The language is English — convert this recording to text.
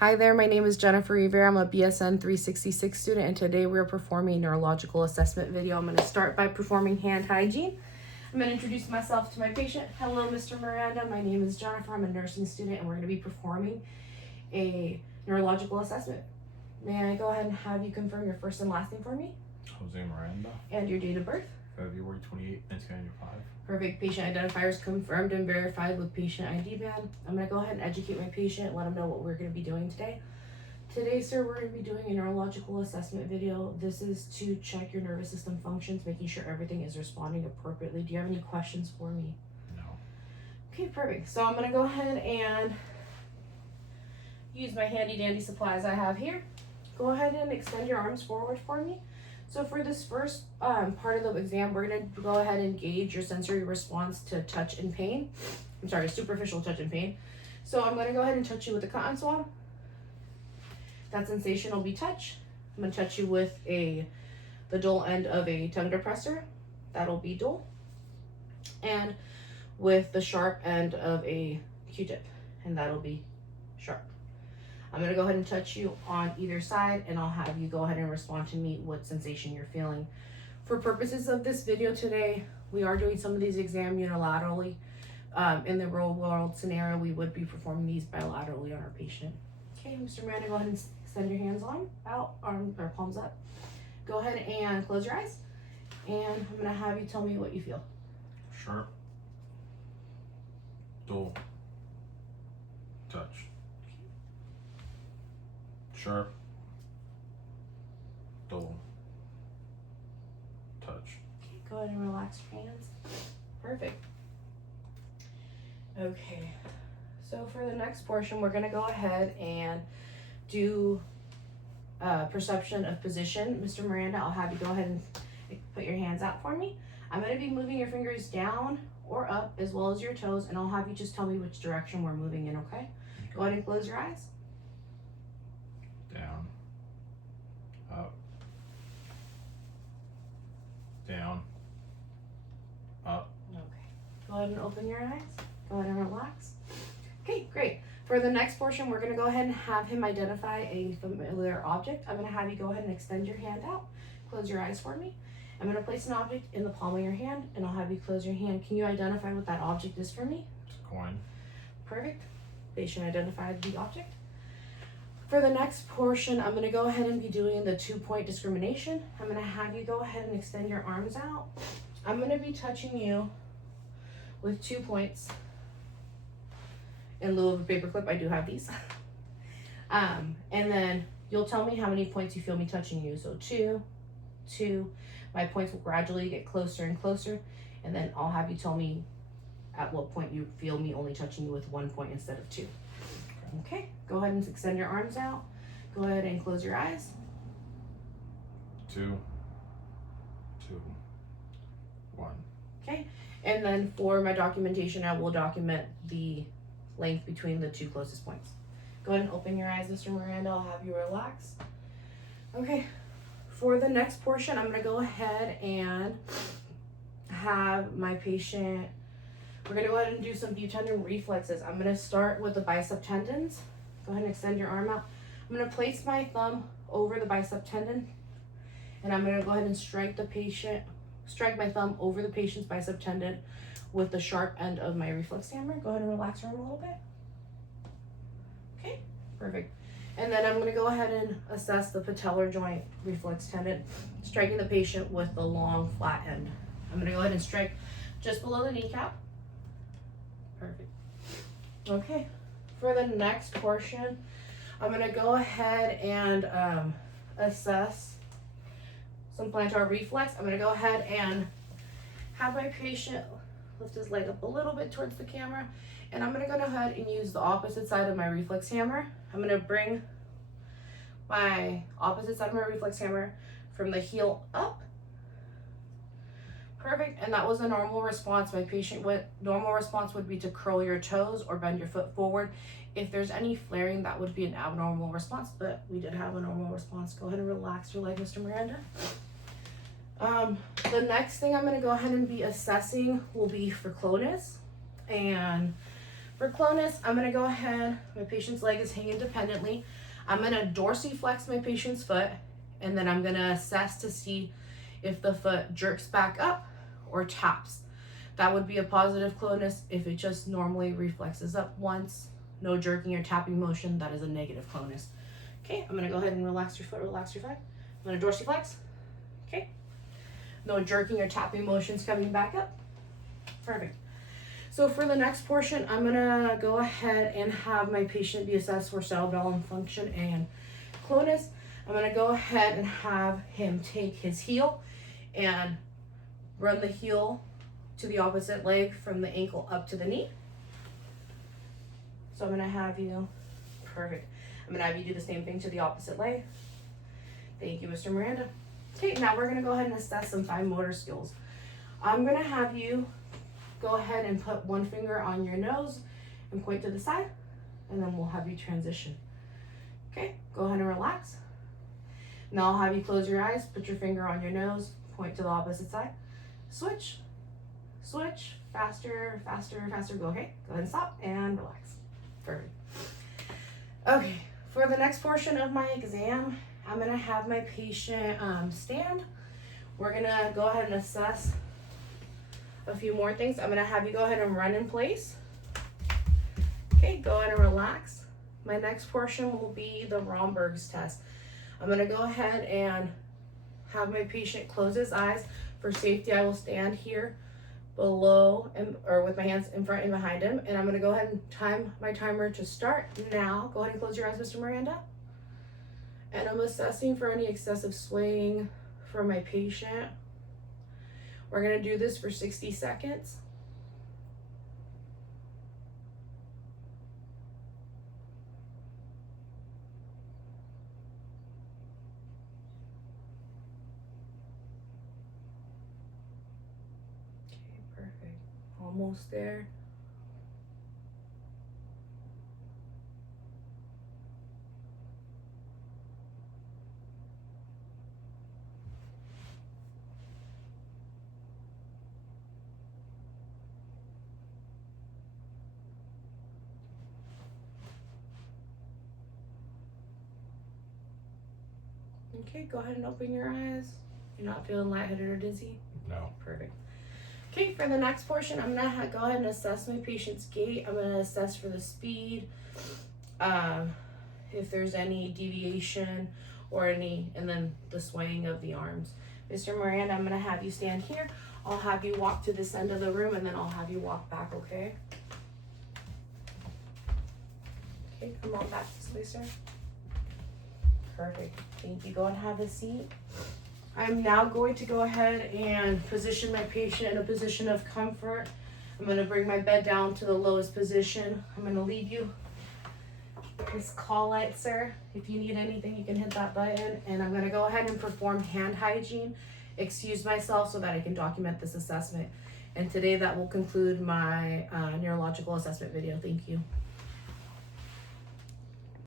Hi there, my name is Jennifer Rivera. I'm a BSN 366 student, and today we're performing a neurological assessment video. I'm going to start by performing hand hygiene. I'm going to introduce myself to my patient. Hello, Mr. Miranda. My name is Jennifer. I'm a nursing student, and we're going to be performing a neurological assessment. May I go ahead and have you confirm your first and last name for me? Jose Miranda. And your date of birth? February 28, 1995. Perfect. Patient identifiers confirmed and verified with patient ID band. I'm going to go ahead and educate my patient, let them know what we're going to be doing today. Today, sir, we're going to be doing a neurological assessment video. This is to check your nervous system functions, making sure everything is responding appropriately. Do you have any questions for me? No. Okay, perfect. So I'm going to go ahead and use my handy dandy supplies I have here. Go ahead and extend your arms forward for me. So for this first part of the exam, we're going to go ahead and gauge your sensory response to touch and pain. I'm sorry, superficial touch and pain. So I'm going to go ahead and touch you with a cotton swab. That sensation will be touch. I'm going to touch you with the dull end of a tongue depressor. That'll be dull. And with the sharp end of a Q-tip, and that'll be sharp. I'm going to go ahead and touch you on either side, and I'll have you go ahead and respond to me what sensation you're feeling. For purposes of this video today, we are doing some of these exams unilaterally. In the real world scenario, we would be performing these bilaterally on our patient. Okay, Mr. Miranda, go ahead and extend your hands out, palms up. Go ahead and close your eyes, and I'm going to have you tell me what you feel. Sharp. Dull. Touch. Sharp. Dull. Touch. Okay, go ahead and relax your hands. Perfect. Okay, so for the next portion, we're going to go ahead and do perception of position. Mr. Miranda, I'll have you go ahead and put your hands out for me. I'm going to be moving your fingers down or up as well as your toes, and I'll have you just tell me which direction we're moving in, okay? Go ahead and close your eyes. Down. Up. Down. Up. Okay. Go ahead and open your eyes. Go ahead and relax. Okay, great. For the next portion, we're going to go ahead and have him identify a familiar object. I'm going to have you go ahead and extend your hand out. Close your eyes for me. I'm going to place an object in the palm of your hand, and I'll have you close your hand. Can you identify what that object is for me? It's a coin. Perfect. Patient identified the object. For the next portion, I'm going to go ahead and be doing the 2-point discrimination. I'm going to have you go ahead and extend your arms out. I'm going to be touching you with 2 points. In lieu of a paperclip, I do have these. And then you'll tell me how many points you feel me touching you. So 2, 2. My points will gradually get closer and closer. And then I'll have you tell me at what point you feel me only touching you with 1 point instead of 2. Okay, go ahead and extend your arms out. Go ahead and close your eyes. 2, 2, 1. Okay, and then for my documentation, I will document the length between the 2 closest points. Go ahead and open your eyes, Mr. Miranda. I'll have you relax. Okay, for the next portion, I'm going to go ahead and have my patient. We're going to go ahead and do some butendon reflexes. I'm going to start with the bicep tendons. Go ahead and extend your arm out. I'm going to place my thumb over the bicep tendon, and I'm going to go ahead and strike my thumb over the patient's bicep tendon with the sharp end of my reflex hammer. Go ahead and relax your arm a little bit. Okay, perfect. And then I'm going to go ahead and assess the patellar joint reflex tendon, striking the patient with the long flat end. I'm going to go ahead and strike just below the kneecap. Perfect. Okay, for the next portion, I'm going to go ahead and assess some plantar reflex. I'm going to go ahead and have my patient lift his leg up a little bit towards the camera, and I'm going to go ahead and use the opposite side of my reflex hammer. I'm going to bring my opposite side of my reflex hammer from the heel up. Perfect, and that was a normal response. My patient, normal response would be to curl your toes or bend your foot forward. If there's any flaring, that would be an abnormal response, but we did have a normal response. Go ahead and relax your leg, Mr. Miranda. The next thing I'm going to go ahead and be assessing will be for clonus. And for For clonus, I'm gonna go ahead, my patient's leg is hanging dependently. I'm gonna dorsiflex my patient's foot, and then I'm gonna assess to see if the foot jerks back up or taps. That would be a positive clonus. If it just normally reflexes up once, no jerking or tapping motion, that is a negative clonus. Okay, I'm gonna go ahead and relax your foot, relax your foot. I'm gonna dorsiflex. Okay. No jerking or tapping motions coming back up. Perfect. So for the next portion, I'm gonna go ahead and have my patient be assessed for cerebellum function and clonus. I'm gonna go ahead and have him take his heel and run the heel to the opposite leg from the ankle up to the knee. So I'm gonna have you, perfect. I'm gonna have you do the same thing to the opposite leg. Thank you, Mr. Miranda. Okay, now we're gonna go ahead and assess some fine motor skills. I'm gonna have you go ahead and put one finger on your nose and point to the side, and then we'll have you transition. Okay, go ahead and relax. Now I'll have you close your eyes, put your finger on your nose, point to the opposite side. Switch, switch, faster, faster, faster, go, okay? Go ahead and stop and relax. Perfect. Okay, for the next portion of my exam, I'm gonna have my patient stand. We're gonna go ahead and assess a few more things. I'm gonna have you go ahead and run in place. Okay, go ahead and relax. My next portion will be the Romberg's test. I'm gonna go ahead and have my patient close his eyes. For safety, I will stand here below or with my hands in front and behind him, and I'm gonna go ahead and time my timer to start now. Go ahead and close your eyes, Mr. Miranda. And I'm assessing for any excessive swaying for my patient. We're gonna do this for 60 seconds. Okay, perfect. Almost there. Okay, go ahead and open your eyes. You're not feeling lightheaded or dizzy? No. Perfect. Okay, for the next portion, I'm gonna go ahead and assess my patient's gait. I'm gonna assess for the speed, if there's any deviation or any, and then the swaying of the arms. Mr. Miranda, I'm gonna have you stand here. I'll have you walk to this end of the room, and then I'll have you walk back, okay? Okay, come on back this way, sir. Perfect. Thank you. Go and have a seat. I'm now going to go ahead and position my patient in a position of comfort. I'm going to bring my bed down to the lowest position. I'm going to leave you this call light, sir. If you need anything, you can hit that button. And I'm going to go ahead and perform hand hygiene, excuse myself so that I can document this assessment. And today that will conclude my neurological assessment video. Thank you.